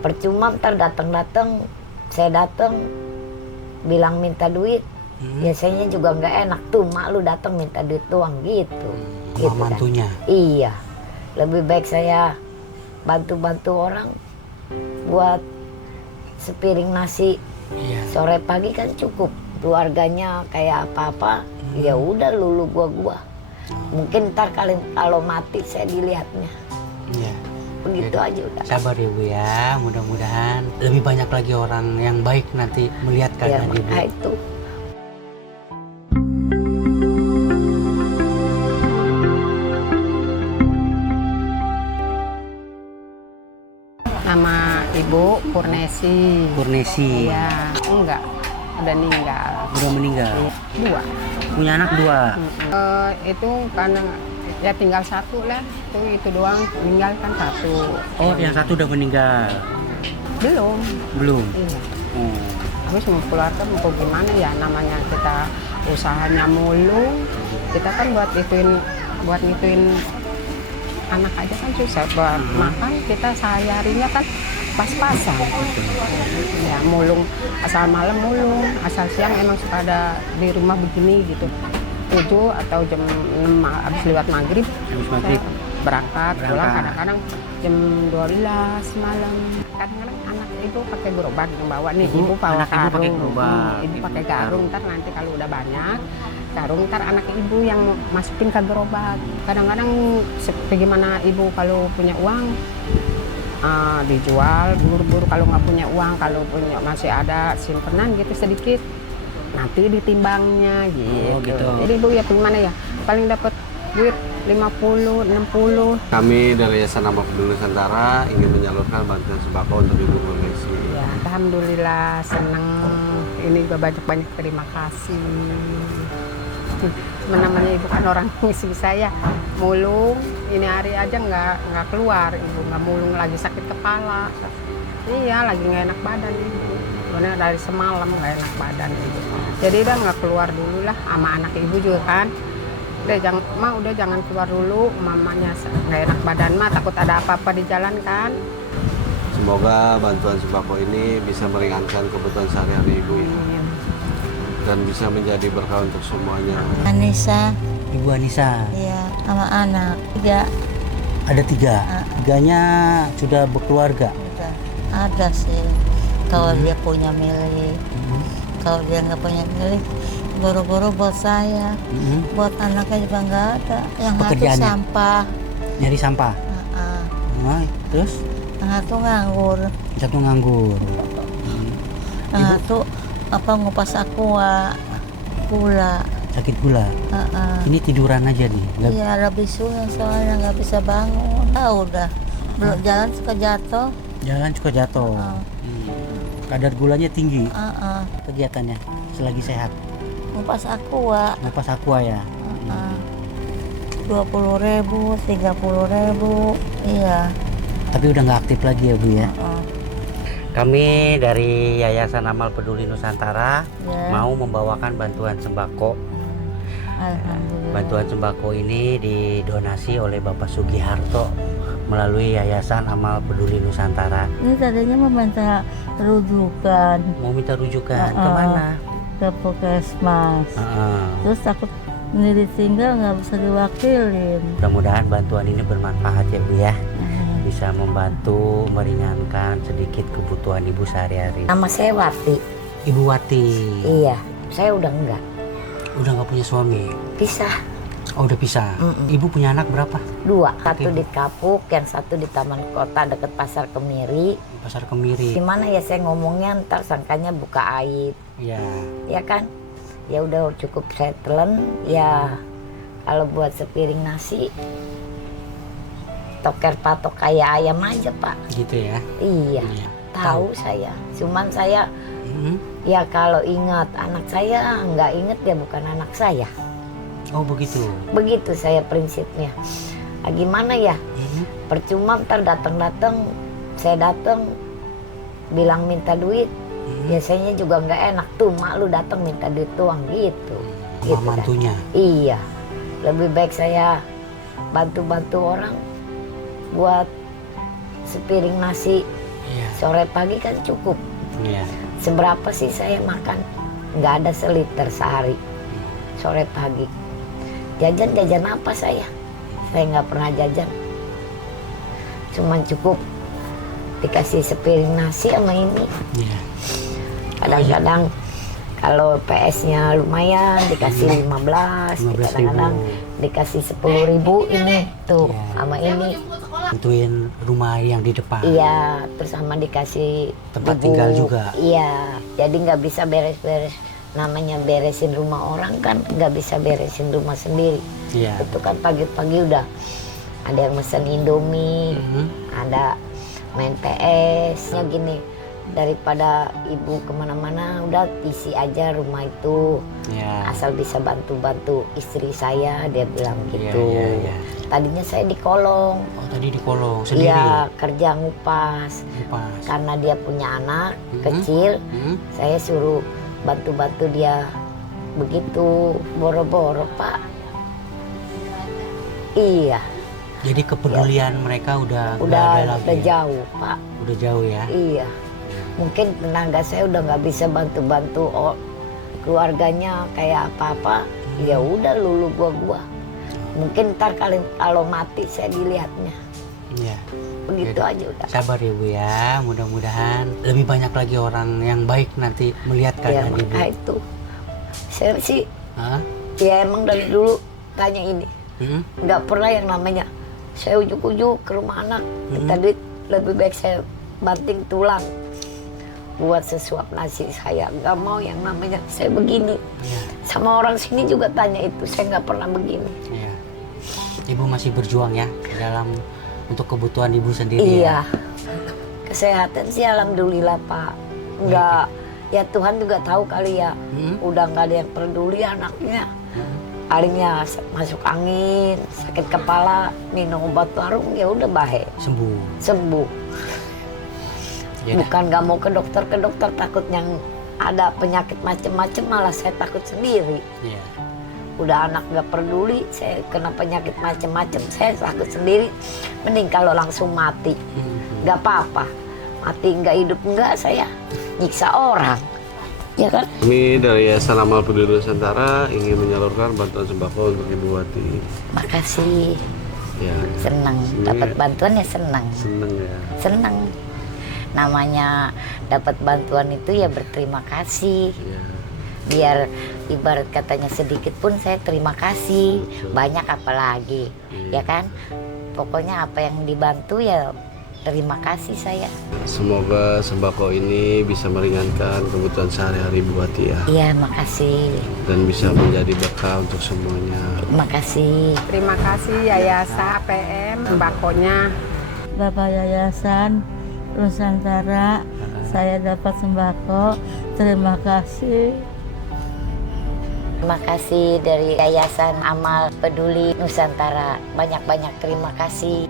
Percuma ntar datang saya datang bilang minta duit, biasanya juga nggak enak tuh, mak lu datang minta duit doang gitu. Sama mantunya. Kan. Iya, lebih baik saya bantu-bantu orang buat sepiring nasi. Iya. Sore pagi kan cukup, keluarganya kayak apa-apa, ya udah lulu gua. Mungkin ntar kalau mati saya dilihatnya. Iya. Begitu Yaudah. aja udah. Sabar ya Bu ya, mudah-mudahan lebih banyak lagi orang yang baik nanti melihat Ya, keadaan Ibu. maka itu. Nama Ibu Purnesi. Purnesi. Iya, enggak, udah meninggal. Udah meninggal. 2. Punya anak 2. Itu karena ya tinggal 1 lah. Itu doang, meninggal kan 1. Oh, yang 1 udah meninggal. Belum. Belum. Iya. Oh. Habis mau keluarga mau gimana ya, namanya kita usahanya mulu. Kita kan buat ngituin anak aja kan susah, buat makan kita sehari-harinya kan pas-pasan. Ya mulung, asal malam mulung, asal siang emang suka ada di rumah begini gitu. 7 atau jam 6 habis lewat maghrib. Habis maghrib. Berangkat, pulang kadang-kadang jam 12 malam. Kadang-kadang anak itu pakai gerobak yang bawa nih, ibu bawa anak ibu pakai karung. gerobak. Ibu pakai karung, ntar nanti kalau udah banyak karung, ntar anak ibu yang masukin ke gerobak. Kadang-kadang bagaimana ibu kalau punya uang dijual, buru-buru. Kalau nggak punya uang, kalau punya masih ada simpenan gitu sedikit, nanti ditimbangnya gitu. Oh, gitu. Jadi ibu ya gimana ya, paling dapat duit 50, 60. Kami dari Yayasan Amal Peduli Nusantara ingin menyalurkan bantuan sembako untuk Ibu Purnesi. Ya, alhamdulillah senang. Ini juga banyak-banyak terima kasih. Namanya ibu kan orang isi saya mulung, ini hari aja nggak keluar, ibu nggak mulung, lagi sakit kepala. Iya, lagi nggak enak badan ibu. Sebenarnya dari semalam nggak enak badan ibu. Jadi udah nggak keluar dulu lah, sama anak ibu juga kan. Udah jangan keluar dulu, mamanya nggak enak badan mah, takut ada apa-apa di jalan kan. Semoga bantuan sembako ini bisa meringankan kebutuhan sehari-hari Ibu ya. Dan bisa menjadi berkah untuk semuanya. Anissa, Ibu Anissa. iya, sama anak 3. Ada 3. 3-nya sudah berkeluarga. Udah ada sih. Kalau dia punya milik, kalau dia nggak punya milik, boro-boro buat saya, buat anaknya juga nggak ada. Yang satu Pekerjaannya? sampah, Nyari sampah. Nah, terus yang satu nganggur, satu nganggur. yang satu ngupas aqua, gula. Sakit gula. Ini tiduran aja nih. Iya, lebih sulit soalnya nggak bisa bangun. Udah, belum jalan suka jatuh. Jalan suka jatuh. Kadar gulanya tinggi. Kegiatannya selagi sehat. Ngupas aqua. Napas aqua ya. 20.000, 30.000, iya. Tapi udah nggak aktif lagi ya Bu ya. Kami dari Yayasan Amal Peduli Nusantara mau membawakan bantuan sembako. Alhamdulillah. Bantuan sembako ini didonasi oleh Bapak Sugiharto melalui Yayasan Amal Peduli Nusantara. Ini tadinya meminta rujukan Mau minta rujukan kemana? ke Puskesmas. Terus takut sendiri tinggal nggak bisa diwakilin. Mudah-mudahan bantuan ini bermanfaat ya Bu ya. Bisa membantu meringankan sedikit kebutuhan Ibu sehari-hari. Nama saya Wati. Ibu Wati. Iya, saya udah enggak. Udah nggak punya suami? Pisah. Oh, udah pisah. Ibu punya anak berapa? 2, satu di Kapuk, yang satu di Taman Kota deket Pasar Kemiri. Pasar Kemiri. Gimana ya saya ngomongnya, ntar sangkanya buka aib, Iya. ya kan? Ya udah cukup saya telan, ya kalau buat sepiring nasi, toker patok kayak ayam aja Pak. Gitu ya. Iya, tahu saya. Cuman saya, ya kalau ingat anak saya, nggak inget ya bukan anak saya. Oh begitu. Begitu saya prinsipnya. Gimana ya? Percuma ntar saya datang bilang minta duit, biasanya juga nggak enak tuh, mak lu datang minta duit doang gitu. Sama mantunya. Kan? Iya, lebih baik saya bantu-bantu orang buat sepiring nasi. Iya. Sore pagi kan cukup. Iya. Seberapa sih saya makan? Nggak ada seliter sehari. Sore pagi. Jajan apa saya? Saya nggak pernah jajan. Cuman cukup dikasih sepiring nasi sama ini. Iya. Kadang-kadang kalau PS-nya lumayan dikasih 15, 15.000. kadang-kadang dikasih 10.000 ini tuh Iya. sama ini. Bantuin rumah yang di depan. Iya, terus sama dikasih Tempat bubuk. tinggal juga. Iya, jadi nggak bisa beres-beres. Namanya beresin rumah orang kan nggak bisa beresin rumah sendiri. Iya. Itu kan pagi-pagi udah ada yang mesen Indomie, ada main PS-nya gini. Daripada ibu kemana-mana udah isi aja rumah itu. Iya. Asal bisa bantu-bantu istri saya, dia bilang gitu. Iya. Tadinya saya di kolong. Oh, tadi di kolong sendiri. Iya, kerja ngupas. Pas. Karena dia punya anak kecil, saya suruh bantu-bantu dia begitu, boro-boro, Pak. Iya, Jadi kepedulian mereka udah nggak ada lagi. udah jauh, Pak. Udah jauh ya. Iya. Mungkin tenaga saya udah nggak bisa bantu-bantu keluarganya kayak apa-apa. Ya udah lulu gua. Mungkin ntar kalau mati saya dilihatnya. Iya. Begitu aja udah. Sabar ya Bu ya, mudah-mudahan lebih banyak lagi orang yang baik nanti melihat Ya keadaan Ibu. maka itu. Saya sih Hah? ya emang dari dulu tanya ini. Hmm? Nggak pernah yang namanya saya ujuk-ujuk ke rumah anak minta duit, lebih baik saya banting tulang buat sesuap nasi. Saya nggak mau yang namanya saya begini. Iya. Sama orang sini juga tanya itu, saya nggak pernah begini. Iya. Ibu masih berjuang ya dalam untuk kebutuhan Ibu sendiri. Iya, kesehatan sih alhamdulillah Pak. Nggak, ya Tuhan juga tahu kali ya, udah nggak ada yang peduli anaknya. Palingnya masuk angin, sakit kepala, minum obat warung, ya udah bahe, sembuh. Ya dah. Bukan nggak mau ke dokter takut yang ada penyakit macem-macem, malah saya takut sendiri. Iya. Udah anak nggak peduli, saya kena penyakit macem-macem, saya takut sendiri. Mending kalau langsung mati, nggak apa-apa. Mati nggak hidup nggak, saya nyiksa orang, ya kan? Kami dari Yayasan Amal Peduli Nusantara ingin menyalurkan bantuan sembako untuk Ibu Wati. Makasih, Ya, senang dapat bantuan ya senang. seneng ya. Senang. Namanya dapat bantuan itu ya berterima kasih. Ya. Biar ibarat katanya sedikit pun saya terima kasih, banyak apalagi, ya kan? Pokoknya apa yang dibantu ya terima kasih saya. Semoga sembako ini bisa meringankan kebutuhan sehari-hari Ibu Wati ya. Iya, makasih. Dan bisa menjadi berkah untuk semuanya. Makasih. Terima kasih Yayasan APM sembakonya. Bapak Yayasan Nusantara, saya dapat sembako. Terima kasih. Terima kasih dari Yayasan Amal Peduli Nusantara. Banyak-banyak terima kasih.